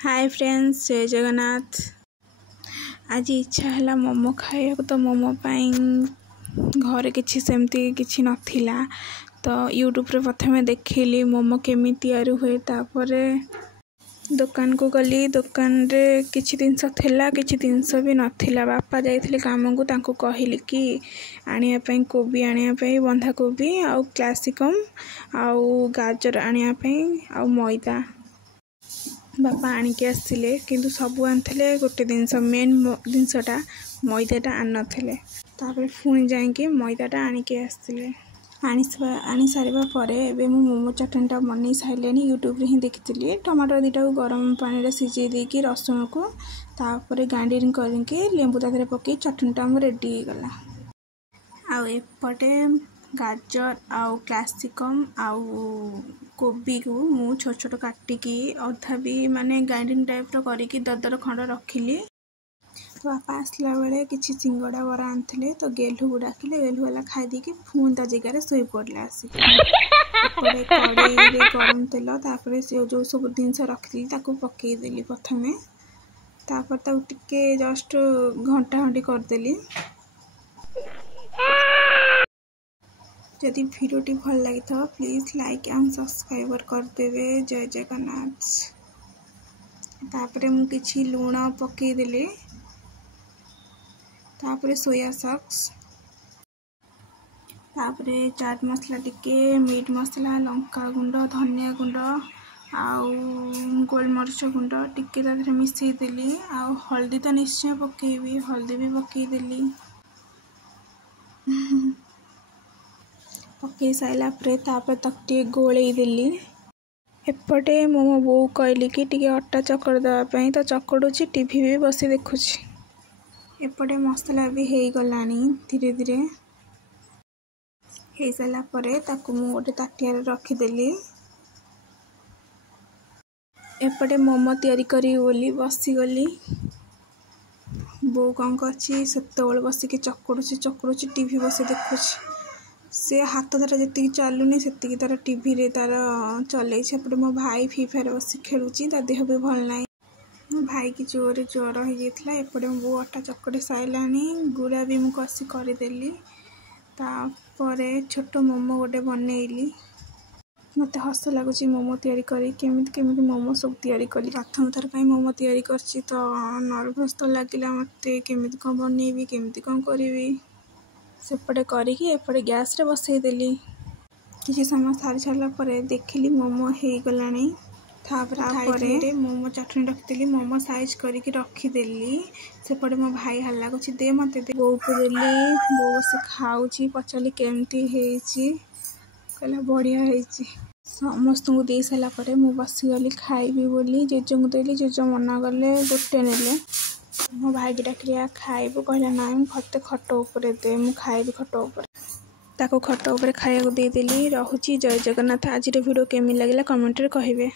Hi friends, जय जगन्नाथ। आज इच्छा है मोमो खाया तो मोमो घरे किसी सेमती किसी नथिला तो यूट्यूब रे प्रथमे देखली मोमो केमी तैयारी हुए। तापर दुकान को गली, दुकान रे किछि जिनस थिला किछि जिनस भी नथिला। बापा जाइथिले काम को, तांको कहली कि आनिया पई कोबी आनिया पई, बंधा कोबी आउ क्लासिकम आउ गाजर आनिया पई आउ मैदा। बापा आनिके आसिले किंतु सबू आनथिले गोटे जिनस मेन जिनसटा मैदाटा आन नथिले। तापर पुणी जाइके मैदाटा आनिके आसिले। आनी सारिबा परे एबे मु मोमो चटनीटा बनै साइलेनी। यूट्यूब रे ही देखिथिली। टमाटर दीटा को गरम पानी रे सिझे देकी रसुण को तापर ग्राइंडिंग करके लेंबू तादरे पके चटनीटा हम रेडी हो गला। आउ एपटे गाजर आउ क्लासिकम आउ कोबी को मु छोट छोट काटिकी अधा भी माने ग्राइंडिंग टाइप रो करिकी दरदर खंड रखिली। तो बापा आसला बेले किछि सिंगड़ा बरा आनथिले तो गेलहु को डाकिले। गेलहु वाला खाई देकी फोन ता जगह रे सोई पड़ले आसी। एपटे कड़ाई रे गरम तेल तापर से जो सब जिनस रखिली ताको पकई देली प्रथमे। तापर ता टिके जस्ट घंटा हंडी कर देली। जदि वीडियोटी भल लगी तो प्लीज लाइक एंड सब्सक्राइब कर देवे। जय जगन्नाथ। तापर मु किछि लूण पकई देले, तापर सोया सॉस, तापर चाट मसला टिके, मीट मसला, लंका गुंड, धनिया गुंड आउ गोलमरिच गुंड टिके तादरे मिसई देली। आउ हल्दी तो निश्चय पकेबी, हल्दी भी पकई देली। पकई साइला परे तापर तकटे गोलई देली। एपटे मो बो कहली कि टिके अटा चकड़ देवा पई तो चकड़ुची, टीवी भी बसी देखुची। एपटे मसला भी हे गलानी धीरे धीरे हे साइला परे ताकू मु गोटे ताटिया रे रखी देली। एपटे मोमो तैयारी करी बोली बसी गली। बो कौन करछि सेतबेले बसिके चकड़ुची टीवी बसी देखुची। से हाथ तार जी चलुनी से तार टीवी रे तार चल। सेपटे मो भाई फ्री फायर बस खेलुची, ता देह भी भल ना। मो भाई की जोरे ज्वर हो जाता। एपटे मो अटा चकड़ी साइलानी, गुड़ा भी मु कसी करदेली। तापर छोट मोमो गोटे बनैली। मत हस लगुच मोमो तैयारी करी केमिति मोमो सब तैयारी कली। प्रथम थर पई मोमो तैयारी करछि तो नर्वस तो लागिला मते, केमिति कोन बनैबी केमिति कोन करिवि। सेपटे करिकी एपटे गैस रे बसई देली। किसी समय सारी छाला परे देखिली मोमो हे गलानी। तापर मोमो चटनी रखिदेली, मोमो साइज करके रखिदेली। सेपटे मो भाई हल्ला कुछ दे मते दे। बो को देली, बो से खाउची। पचाली केमती हेची, कहला बढ़िया हेची। समस्त को दे साला परे मु बसी गली खाइबी बोली। जेजो को देली, जेजो मना गले गोटे नेले। मो भाई की डाकरिया खाइबू, कहला नाई मते खट ऊपर दे, मु खाइबी खट ऊपर। ताको खट ऊपर खाया को दे देली। रहुची। जय जगन्नाथ। आज वीडियो केमी लगिला कमेंट रे कहिबे।